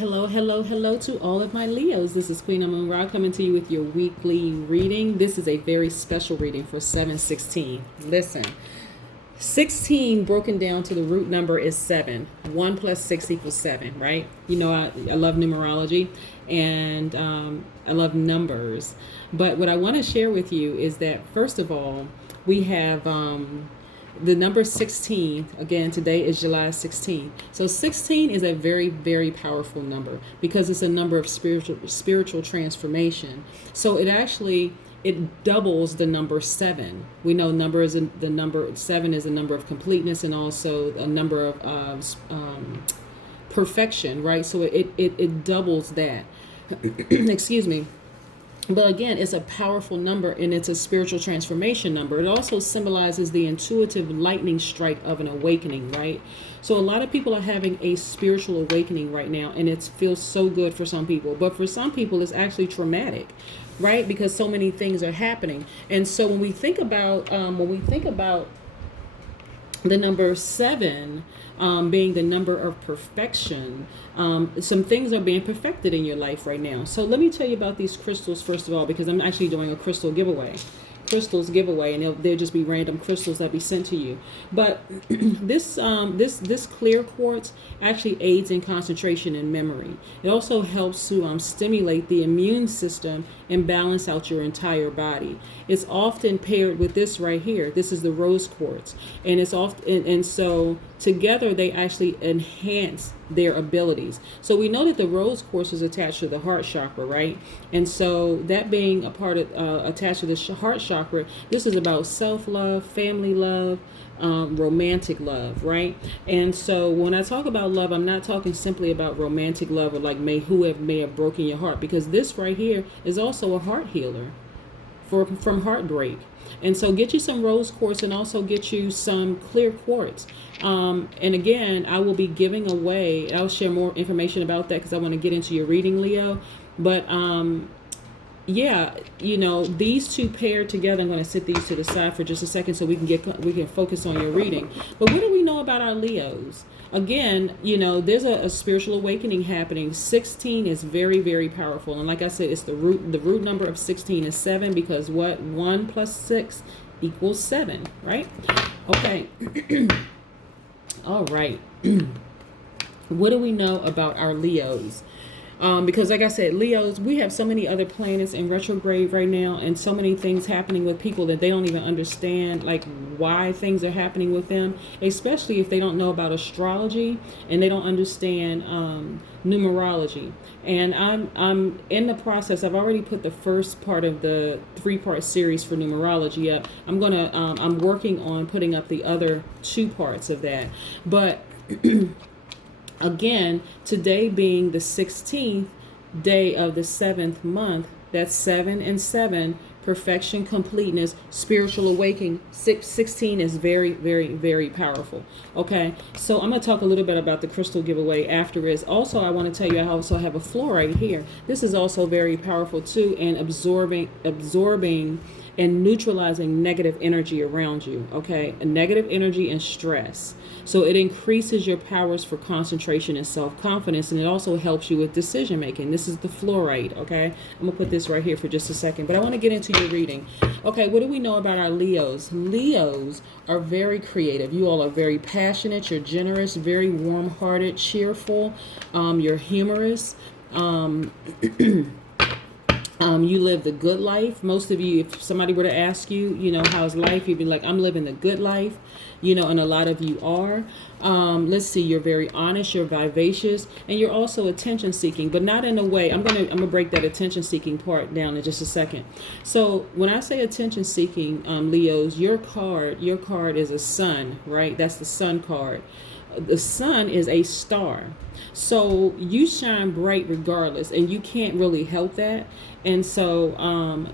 Hello, hello, hello to all of my Leos. This is Queen Amun Ra coming to you with your weekly reading. This is a very special reading for 716. Listen, 16 broken down to the root number is 7. 1 plus 6 equals 7, right? You know, I love numerology and I love numbers. But what I want to share with you is that, first of all, we have the number 16. Again, today is July 16th. So 16 is a very, very powerful number because it's a number of spiritual transformation. So it doubles the number 7. We know the number 7 is a number of completeness and also a number of perfection, right? So it doubles that. Excuse me. But again, it's a powerful number and it's a spiritual transformation number. It also symbolizes the intuitive lightning strike of an awakening, right? So a lot of people are having a spiritual awakening right now, and it feels so good for some people. But for some people, it's actually traumatic, right? Because so many things are happening. And so when we think about the number 7 being the number of perfection, some things are being perfected in your life right now. So let me tell you about these crystals first of all, because I'm actually doing a crystal giveaway. And they'll just be random crystals that be sent to you. But this clear quartz actually aids in concentration and memory. It also helps to stimulate the immune system and balance out your entire body. It's often paired with this right here. This is the rose quartz, and it's often and so together they actually enhance their abilities. So we know that the rose quartz is attached to the heart chakra, right? And so that being a part of attached to the heart chakra, this is about self-love, family love, romantic love, right? And so when I talk about love, I'm not talking simply about romantic love or like may have broken your heart, because this right here is also a heart healer from heartbreak. And so get you some rose quartz and also get you some clear quartz. And again, I will be giving away, I'll share more information about that because I want to get into your reading, Leo. But yeah, these two paired together. I'm going to sit these to the side for just a second so we can focus on your reading. But what do we know about our Leos? Again, there's a spiritual awakening happening. 16 is very, very powerful. And like I said, it's the root number of 16 is 7, because what? 1 plus 6 equals 7, right? Okay. All right. What do we know about our Leos? Because like I said, Leos, we have so many other planets in retrograde right now, and so many things happening with people that they don't even understand like why things are happening with them, especially if they don't know about astrology and they don't understand numerology. And I'm in the process. I've already put the first part of the 3-part series for numerology up. I'm working on putting up the other 2 parts of that. But again, today being the 16th day of the 7th month, that's 7 and 7, perfection, completeness, spiritual awakening. 16 is very, very, very powerful. Okay, so I'm going to talk a little bit about the crystal giveaway after this. Also, I want to tell you I also have a fluorite here. This is also very powerful too, and absorbing and neutralizing negative energy around you, okay? A negative energy and stress. So it increases your powers for concentration and self-confidence, and it also helps you with decision making. This is the fluorite, okay? I'm gonna put this right here for just a second, but I want to get into your reading. Okay, what do we know about our Leos? Leos are very creative. You all are very passionate, you're generous, very warm-hearted, cheerful, you're humorous. You live the good life. Most of you, if somebody were to ask you, how's life, you'd be like, I'm living the good life, and a lot of you are. Let's see, you're very honest, you're vivacious, and you're also attention seeking, but not in a way. I'm gonna break that attention seeking part down in just a second. So when I say attention seeking, Leos, your card is a sun, right? That's the sun card. The sun is a star, so you shine bright regardless, and you can't really help that. And so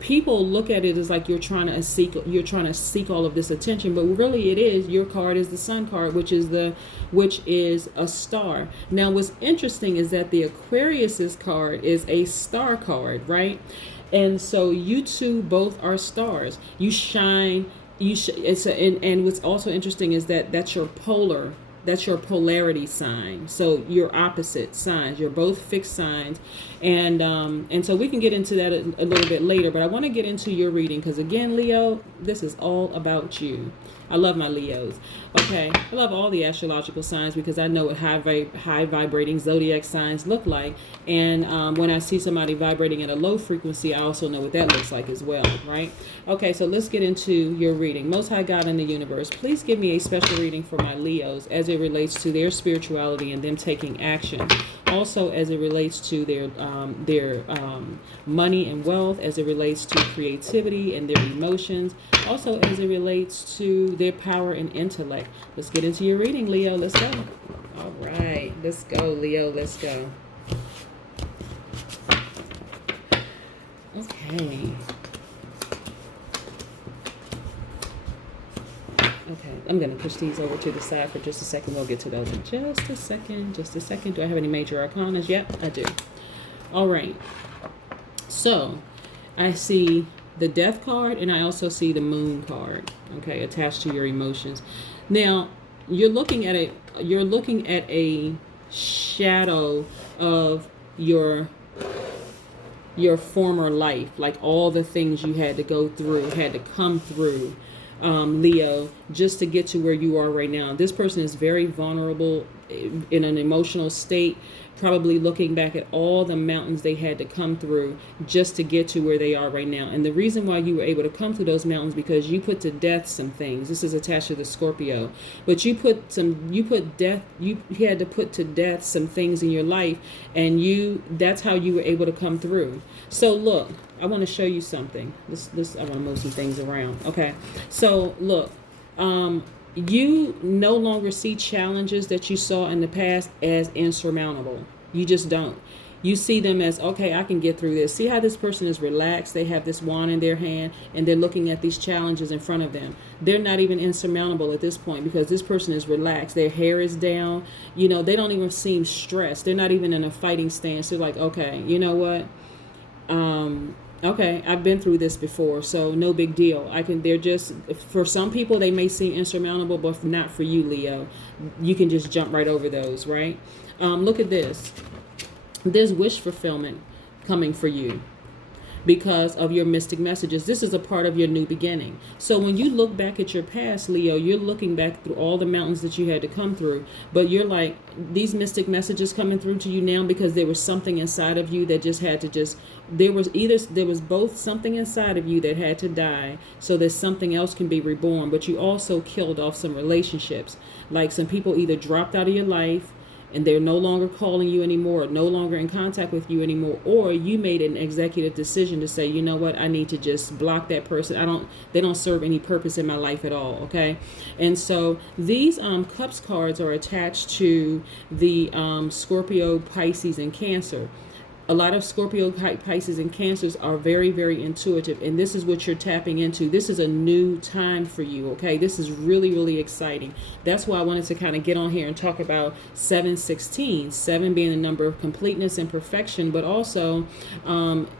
people look at it as like you're trying to seek all of this attention, but really it is, your card is the sun card, which is a star. Now what's interesting is that the Aquarius's card is a star card, right? And so you two both are stars. You shine. And what's also interesting is that that's your polar that's your polarity sign. So you're opposite signs. You're both fixed signs, and so we can get into that a little bit later. But I want to get into your reading because again, Leo, this is all about you. I love my Leos. Okay, I love all the astrological signs because I know what high vibrating zodiac signs look like, and when I see somebody vibrating at a low frequency, I also know what that looks like as well, right? Okay, so let's get into your reading. Most High God in the universe, please give me a special reading for my Leos as it relates to their spirituality and them taking action. Also, as it relates to their money and wealth, as it relates to creativity and their emotions, also as it relates to their power and intellect. Let's get into your reading, Leo. Let's go. All right, let's go, Leo. Let's go. Okay. Okay, I'm going to push these over to the side for just a second. We'll get to those in just a second. Just a second. Do I have any major arcanas? Yep, I do. All right. So, I see the Death card, and I also see the Moon card, okay, attached to your emotions. Now, you're looking at a shadow of your former life, like all the things you had to go through, had to come through, Leo, just to get to where you are right now. This person is very vulnerable in an emotional state, probably looking back at all the mountains they had to come through just to get to where they are right now. And the reason why you were able to come through those mountains because you put to death some things. This is attached to the Scorpio, but you had to put to death some things in your life, and that's how you were able to come through. So look, I want to show you something. I want to move some things around. Okay, so look, you no longer see challenges that you saw in the past as insurmountable. You just don't. You see them as, okay, I can get through this. See how this person is relaxed? They have this wand in their hand and they're looking at these challenges in front of them. They're not even insurmountable at this point because this person is relaxed. Their hair is down. They don't even seem stressed. They're not even in a fighting stance. They're like, okay, you know what? Okay, I've been through this before, so no big deal. For some people, they may seem insurmountable, but not for you, Leo. You can just jump right over those, right? Look at this. There's wish fulfillment coming for you because of your mystic messages. This is a part of your new beginning. So when you look back at your past, Leo, you're looking back through all the mountains that you had to come through, but you're like, these mystic messages coming through to you now because there was something inside of you that just had to there was both something inside of you that had to die so that something else can be reborn, but you also killed off some relationships. Like some people either dropped out of your life and they're no longer calling you anymore, no longer in contact with you anymore, or you made an executive decision to say, you know what, I need to just block that person. They don't serve any purpose in my life at all, okay? And so these Cups cards are attached to the Scorpio, Pisces, and Cancer. A lot of Scorpio, Pisces, and Cancers are very, very intuitive, and this is what you're tapping into. This is a new time for you, okay? This is really, really exciting. That's why I wanted to kind of get on here and talk about 716, 7 being the number of completeness and perfection, but also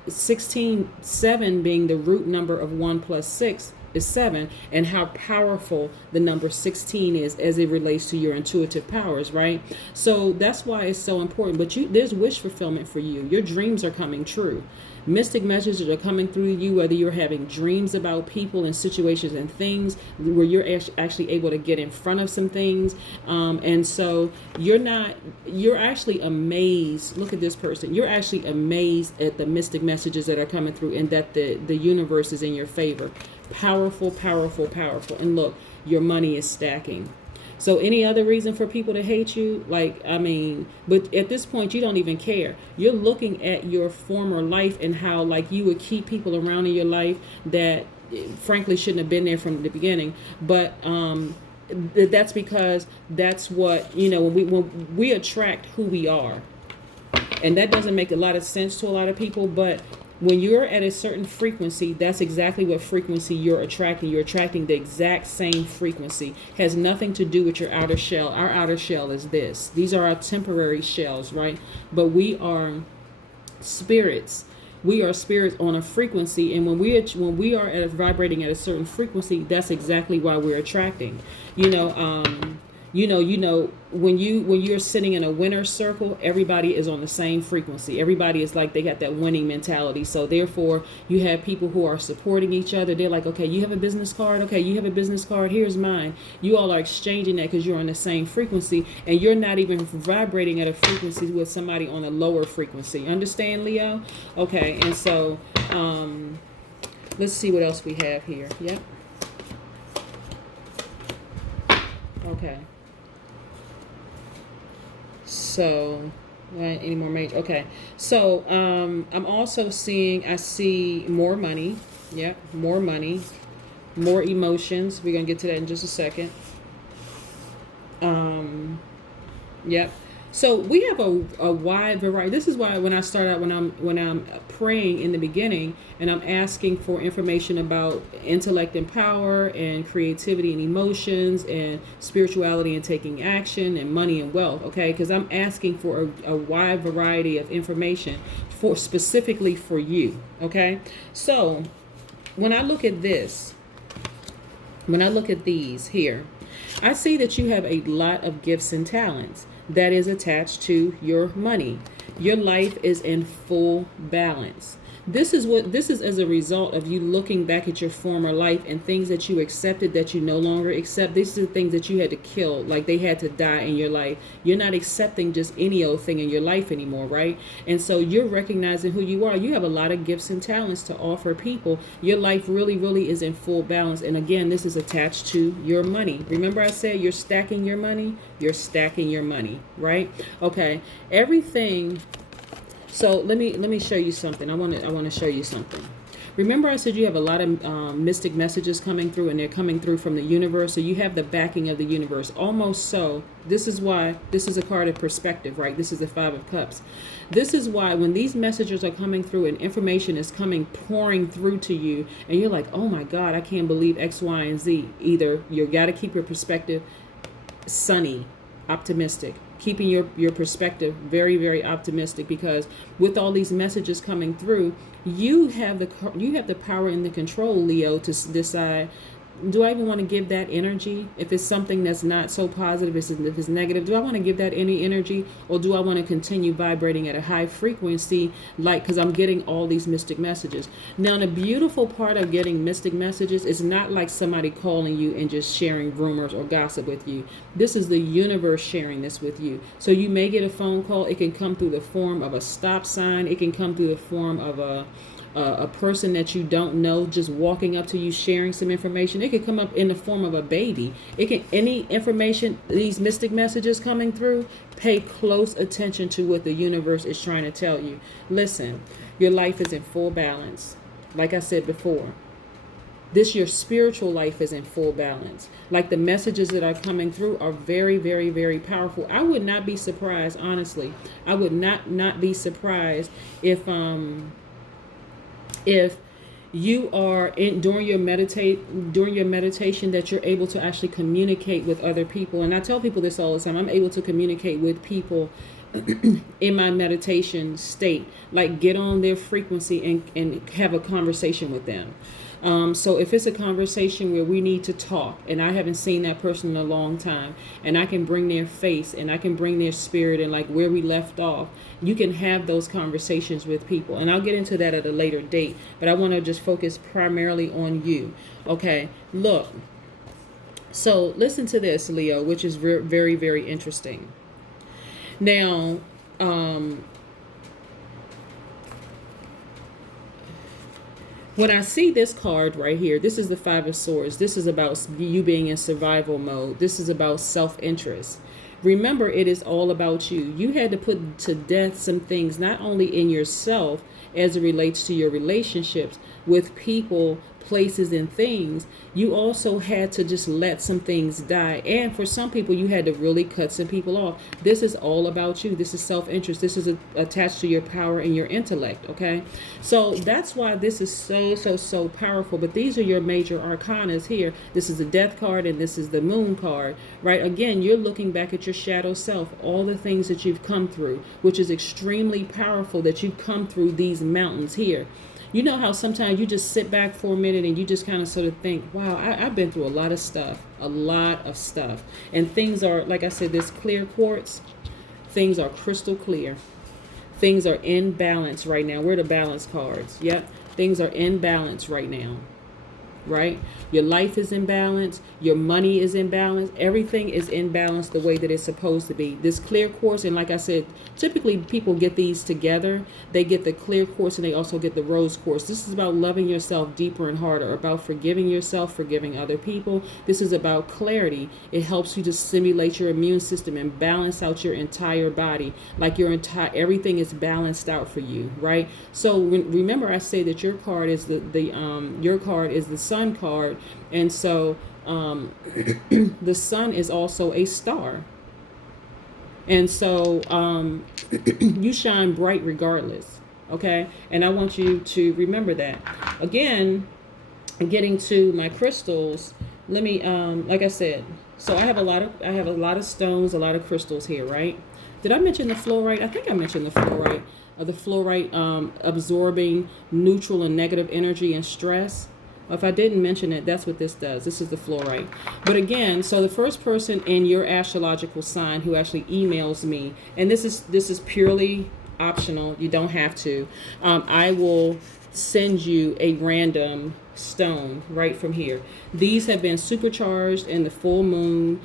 7 being the root number of 1 plus 6 is 7, and how powerful the number 16 is as it relates to your intuitive powers, right? So that's why it's so important. But there's wish fulfillment for you. Your dreams are coming true. Mystic messages are coming through you, whether you're having dreams about people and situations and things where you're actually able to get in front of some things. And so you're actually amazed. Look at this person. You're actually amazed at the mystic messages that are coming through and that the universe is in your favor. Powerful, powerful, powerful. And look, your money is stacking. So any other reason for people to hate you? But at this point, you don't even care. You're looking at your former life and how you would keep people around in your life that frankly shouldn't have been there from the beginning. But that's because that's what, when we attract who we are. And that doesn't make a lot of sense to a lot of people, but when you're at a certain frequency, that's exactly what frequency you're attracting. You're attracting the exact same frequency. Has nothing to do with your outer shell. Our outer shell is this. These are our temporary shells, right? But we are spirits. We are spirits on a frequency, and when we are vibrating at a certain frequency, that's exactly why we're attracting. when you're sitting in a winner's circle, everybody is on the same frequency. Everybody is like, they got that winning mentality. So therefore, you have people who are supporting each other. They're like, okay, you have a business card. Okay, you have a business card. Here's mine. You all are exchanging that because you're on the same frequency, and you're not even vibrating at a frequency with somebody on a lower frequency. Understand, Leo? Okay, and so let's see what else we have here. Yep. Okay. So, any more major? Okay. So, I'm also I see more money. Yep. More money, more emotions. We're going to get to that in just a second. Yep. So we have a wide variety. This is why when I start out, when I'm praying in the beginning, and I'm asking for information about intellect and power and creativity and emotions and spirituality and taking action and money and wealth. Okay, because I'm asking for a wide variety of information for specifically for you. Okay, so when I look at this, when I look at these here, I see that you have a lot of gifts and talents that is attached to your money. Your life is in full balance. This is as a result of you looking back at your former life and things that you accepted that you no longer accept. These are the things that you had to kill, like they had to die in your life. You're not accepting just any old thing in your life anymore, right? And so you're recognizing who you are. You have a lot of gifts and talents to offer people. Your life really, really is in full balance. And again, this is attached to your money. Remember I said you're stacking your money? You're stacking your money, right? Okay. Everything. So let me show you something. I want to show you something. Remember I said you have a lot of mystic messages coming through, and they're coming through from the universe. So you have the backing of the universe. Almost so. This is why this is a card of perspective, right? This is the Five of Cups. This is why when these messages are coming through and information is pouring through to you, and you're like, oh my God, I can't believe X, Y, and Z. Either you got to keep your perspective sunny, optimistic, keeping your perspective very, very optimistic, because with all these messages coming through, you have the power and the control, Leo, to decide, do I even want to give that energy? If it's something that's not so positive, if it's negative, do I want to give that any energy, or do I want to continue vibrating at a high frequency, because I'm getting all these mystic messages? Now, the beautiful part of getting mystic messages is not like somebody calling you and just sharing rumors or gossip with you. This is the universe sharing this with you. So you may get a phone call. It can come through the form of a stop sign. It can come through the form of a person that you don't know just walking up to you sharing some information. It could come up in the form of a baby. It can, any information, these mystic messages coming through, pay close attention to what the universe is trying to tell you. Listen, your life is in full balance. Like I said before, your spiritual life is in full balance. Like the messages that are coming through are very, very, very powerful. I would not be surprised, honestly. I would not be surprised if you are during your meditation that you're able to actually communicate with other people. And I tell people this all the time. I'm able to communicate with people in my meditation state, like get on their frequency and have a conversation with them. So if it's a conversation where we need to talk and I haven't seen that person in a long time, and I can bring their face and I can bring their spirit and like where we left off, you can have those conversations with people. And I'll get into that at a later date, but I want to just focus primarily on you. Okay, look. So listen to this, Leo, which is very, very interesting. Now, when I see this card right here, this is the Five of Swords. This is about you being in survival mode. This is about self-interest. Remember, it is all about you. You had to put to death some things, not only in yourself as it relates to your relationships with people, places, and things. You also had to just let some things die. And for some people, you had to really cut some people off. This is all about you. This is self-interest. This is attached to your power and your intellect, okay? So that's why this is so powerful. But these are your major arcanas here. This is the Death card and this is the Moon card, right? Again, you're looking back at your shadow self, all the things that you've come through, which is extremely powerful that you've come through these mountains here. You know how sometimes you just sit back for a minute and you just kind of sort of think, wow, I've been through a lot of stuff. And things are, like I said, this clear quartz, things are crystal clear. Things are in balance right now. We're the balance cards. Yep. Things are in balance right now. Right? Your life is in balance. Your money is in balance. Everything is in balance the way that it's supposed to be. This clear quartz, and like I said, typically people get these together. They get the clear quartz and they also get the rose quartz. This is about loving yourself deeper and harder, about forgiving yourself, forgiving other people. This is about clarity. It helps you to stimulate your immune system and balance out your entire body. Like everything is balanced out for you, right? So remember I say that your card is the sun card, and so the sun is also a star, and so you shine bright regardless. Okay, and I want you to remember that. Again, getting to my crystals, let me like I said, so I have a lot of stones, a lot of crystals here, right? Did I mention the fluorite? I think I mentioned the fluorite. The fluorite absorbing neutral and negative energy and stress. If I didn't mention it, that's what this does. This is the fluorite. But again, so the first person in your astrological sign who actually emails me, and this is purely optional. You don't have to. I will send you a random stone right from here. These have been supercharged in the full moon.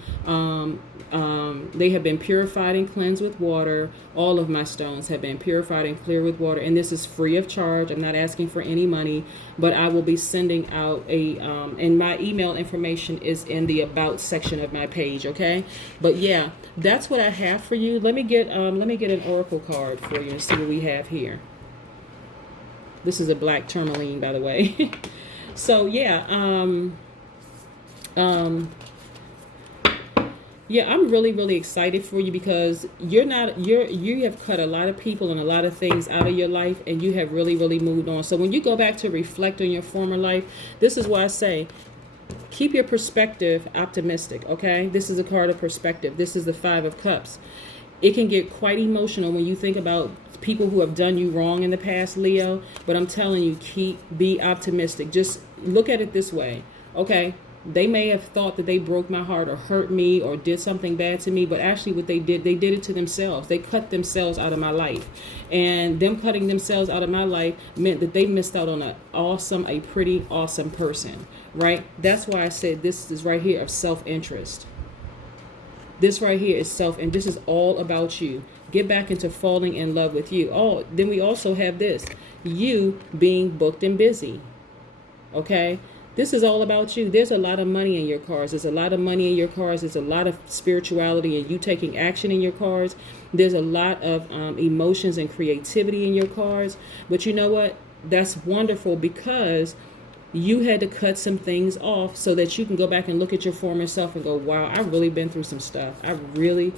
They have been purified and cleansed with water. All of my stones have been purified and cleared with water, and this is free of charge. I'm not asking for any money, but I will be sending out and my email information is in the about section of my page. Okay, but yeah, that's what I have for you. Let me get an oracle card for you and see what we have here. This is a black tourmaline, by the way. So yeah, yeah, I'm really, really excited for you because you have cut a lot of people and a lot of things out of your life, and you have really, really moved on. So when you go back to reflect on your former life, this is why I say, keep your perspective optimistic, okay? This is a card of perspective. This is the Five of Cups. It can get quite emotional when you think about people who have done you wrong in the past, Leo, but I'm telling you, be optimistic. Just look at it this way, okay? They may have thought that they broke my heart or hurt me or did something bad to me, but actually what they did it to themselves. They cut themselves out of my life. And them cutting themselves out of my life meant that they missed out on a pretty awesome person, right? That's why I said this is right here of self-interest. This right here is and this is all about you. Get back into falling in love with you. Oh, then we also have this, you being booked and busy, okay? This is all about you. There's a lot of money in your cards. There's a lot of money in your cards. There's a lot of spirituality and you taking action in your cards. There's a lot of emotions and creativity in your cards. But you know what? That's wonderful because you had to cut some things off so that you can go back and look at your former self and go, wow, I've really been through some stuff. I really...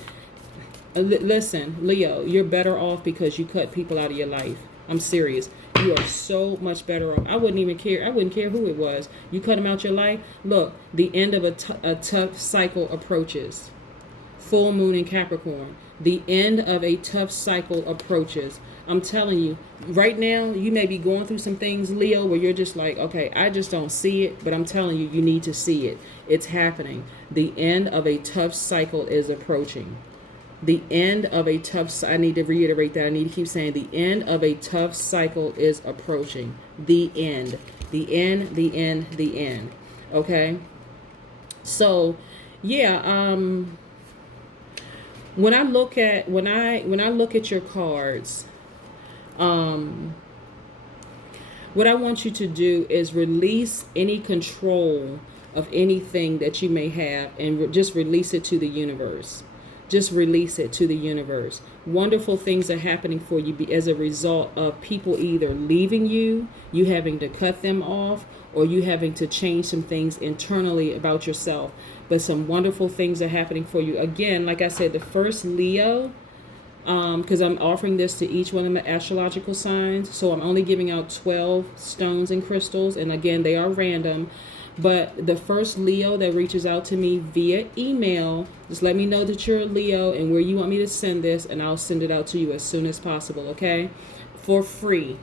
Listen, Leo, you're better off because you cut people out of your life. I'm serious. You are so much better off. I wouldn't care who it was. You cut them out your life. Look, the end of a tough cycle approaches. Full moon in Capricorn. The end of a tough cycle approaches. I'm telling you, right now, you may be going through some things, Leo, where you're just like, okay, I just don't see it. But I'm telling you, you need to see it. It's happening. The end of a tough cycle is approaching. The end of a tough, I need to reiterate that. I need to keep saying the end of a tough cycle is approaching. The end. The end, the end, the end. Okay? So, yeah, when I look at your cards, what I want you to do is release any control of anything that you may have and just release it to the universe. Just release it to the universe. Wonderful things are happening for you as a result of people either leaving you having to cut them off, or you having to change some things internally about yourself. But some wonderful things are happening for you. Again, like I said, the first Leo, because I'm offering this to each one of my astrological signs. So I'm only giving out 12 stones and crystals. And again, they are random. But the first Leo that reaches out to me via email, just let me know that you're a Leo and where you want me to send this, and I'll send it out to you as soon as possible, okay? For free.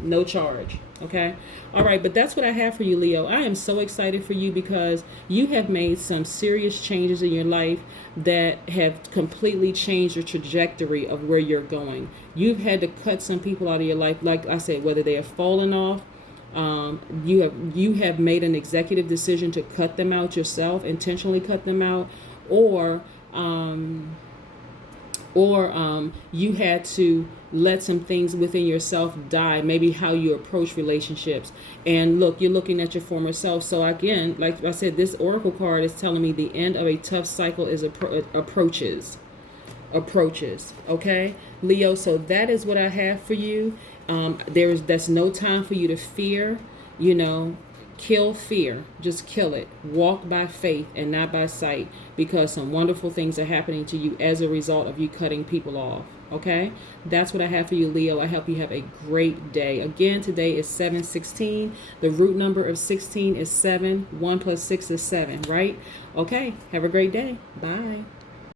No charge. Okay. All right. But that's what I have for you, Leo. I am so excited for you because you have made some serious changes in your life that have completely changed the trajectory of where you're going. You've had to cut some people out of your life. Like I said, whether they have fallen off, you have made an executive decision to cut them out yourself, intentionally cut them out, or you had to let some things within yourself die, maybe how you approach relationships. And look, you're looking at your former self. So again, like I said, this oracle card is telling me the end of a tough cycle is approaches. Okay, Leo, so that is what I have for you. That's no time for you to fear. Kill fear. Just kill it. Walk by faith and not by sight, because some wonderful things are happening to you as a result of you cutting people off. Okay, that's what I have for you, Leo. I hope you have a great day. Again, today is 7/16. The root number of 16 is 7. 1 + 6 is 7, right? Okay, have a great day. Bye.